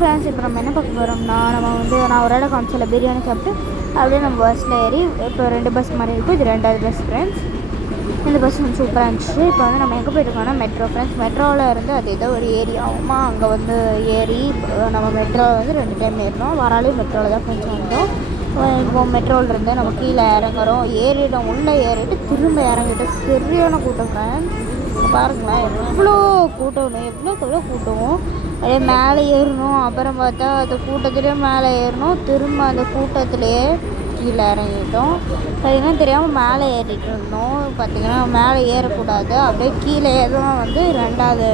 Friends இப்போ நம்ம என்ன பார்க்க போகிறோம்னா நான் ஒரு இடம் காமிச்சில் பிரியாணி சாப்பிட்டு அப்படியே நம்ம பஸ்ஸில் ஏறி இப்போ 2 பஸ் மாதிரி இருக்கும். இது 2வது பஸ் ஃப்ரெண்ட்ஸ். இந்த பஸ் வந்து சூப்பராக இருந்துச்சு. இப்போ வந்து நம்ம எங்கே போயிட்டுருக்கோம்னா மெட்ரோ ஃப்ரெண்ட்ஸ். மெட்ரோவில் இருந்து அது ஏதோ ஒரு ஏரியாவுமா அங்கே வந்து ஏறி நம்ம மெட்ரோவில் வந்து 2 டைம் ஏறினோம். வராலையும் மெட்ரோவில் தான் கொஞ்சம் வந்தோம். இப்போ மெட்ரோவில் இருந்து நம்ம கீழே இறங்குறோம். ஏறிடும் உள்ளே ஏறிட்டு திரும்ப இறங்கிட்டு சரியான கூட்டம் ஃப்ரெண்ட்ஸ். பாருங்களேன் எவ்வளோ கூட்டம், எவ்வளோ கூட்டம். அதே மேலே ஏறணும், அப்புறம் பார்த்தா அந்த கூட்டத்துலேயே மேலே ஏறணும், திரும்ப அந்த கூட்டத்துலேயே கீழே இறங்கிட்டோம். அதுதான் தெரியாமல் மேலே ஏறிட்டு இருந்தோம். பார்த்திங்கன்னா மேலே ஏறக்கூடாது, அப்படியே கீழே ஏதும் வந்து 2வது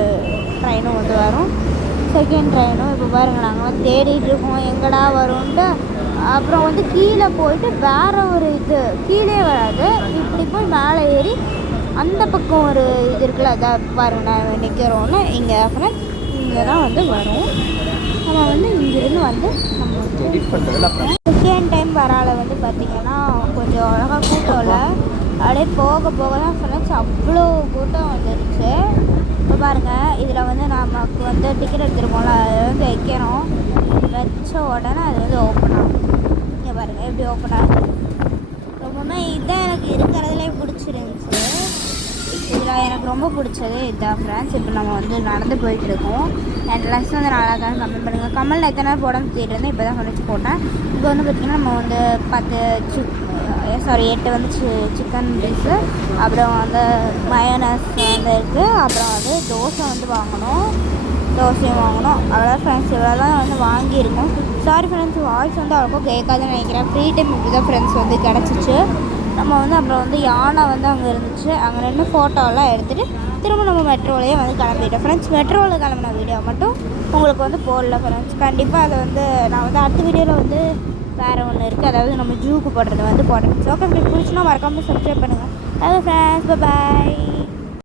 ட்ரெயினும் வந்து வரும், செகண்ட் ட்ரெயினும். இப்போ பாருங்கள் நாங்கள் வந்து தேடிட்டு இருக்கோம் எங்கடா வரும்ன்ட்டு. அப்புறம் வந்து கீழே போயிட்டு வேறு ஒரு இது கீழே வராது, இப்படி போய் மேலே ஏறி அந்த பக்கம் ஒரு இது இருக்குல்ல, அதான் பாருங்க நான் நிற்கிறோன்னு இங்கே ஃப்ரெண்ட்ஸ் இங்கே தான் வந்து வரும். நம்ம வந்து இங்கேருந்து வந்து நம்ம செகண்ட் டைம் வரால வந்து பார்த்திங்கன்னா கொஞ்சம் அழகாக கூட்டம் இல்லை, அப்படியே போக போக தான் ஃப்ரெண்ட்ஸ் அவ்வளோ கூட்டம் வந்துருச்சு. இப்போ பாருங்கள் இதில் வந்து நமக்கு வந்து டிக்கெட் எடுத்துருப்போம்ல, அதை வந்து வைக்கிறோம். வச்ச உடனே அது வந்து ஓப்பன் ஆகும். இங்கே பாருங்கள் எப்படி ஓப்பன் ஆகுது. ரொம்பவுமே இதுதான் எனக்கு இருக்கிறதுலே பிடிச்சிருந்துச்சு. இதில் எனக்கு ரொம்ப பிடிச்சது இதுதான் ஃப்ரெண்ட்ஸ். இப்போ நம்ம வந்து நடந்து போயிட்டுருக்கோம். எனக்கு லெஸ் வந்து நல்லா தான் கமெண்ட் பண்ணுங்கள். கமலில் எத்தனை நாள் போடாமல் தேடிருந்தேன், இப்போ தான் கழிச்சு போட்டேன். இப்போ வந்து பார்த்திங்கன்னா நம்ம வந்து 8 வந்து சிக்கன் பீஸு, அப்புறம் வந்து மயோனஸ் வந்து இருக்குது, அப்புறம் வந்து தோசை வந்து தோசையும் வாங்கணும். அவ்வளோ ஃப்ரெண்ட்ஸ் இவ்வளோ தான் வந்து வாங்கியிருக்கோம். சாரி ஃப்ரெண்ட்ஸ் வாய்ஸ் வந்து அவ்வளோக்கா கேட்காதுன்னு நினைக்கிறேன். ஃப்ரீ டைம் இப்படி தான் ஃப்ரெண்ட்ஸ் வந்து கிடச்சிச்சு. நம்ம வந்து அப்புறம் வந்து யானை வந்து அங்கே இருந்துச்சு, அங்கே நின்று ஃபோட்டோலாம் எடுத்துகிட்டு திரும்ப நம்ம மெட்ரோலையே வந்து கிளம்பிட்டோம் ஃப்ரெண்ட்ஸ். மெட்ரோவில் கிளம்பின வீடியோ மட்டும் உங்களுக்கு வந்து போடல ஃப்ரெண்ட்ஸ். கண்டிப்பாக அதை வந்து நான் வந்து அடுத்த வீடியோவில் வந்து வேறு ஒன்று இருக்குது, அதாவது நம்ம ஜூக்கு போடுறது வந்து போடுறேன். ஓகே ஃப்ரெண்ட்ஸ், பிடிச்சினா மறக்காமல் சப்ஸ்கிரைப் பண்ணுங்கள். அதாவது ஃப்ரெண்ட்ஸ் பாய்.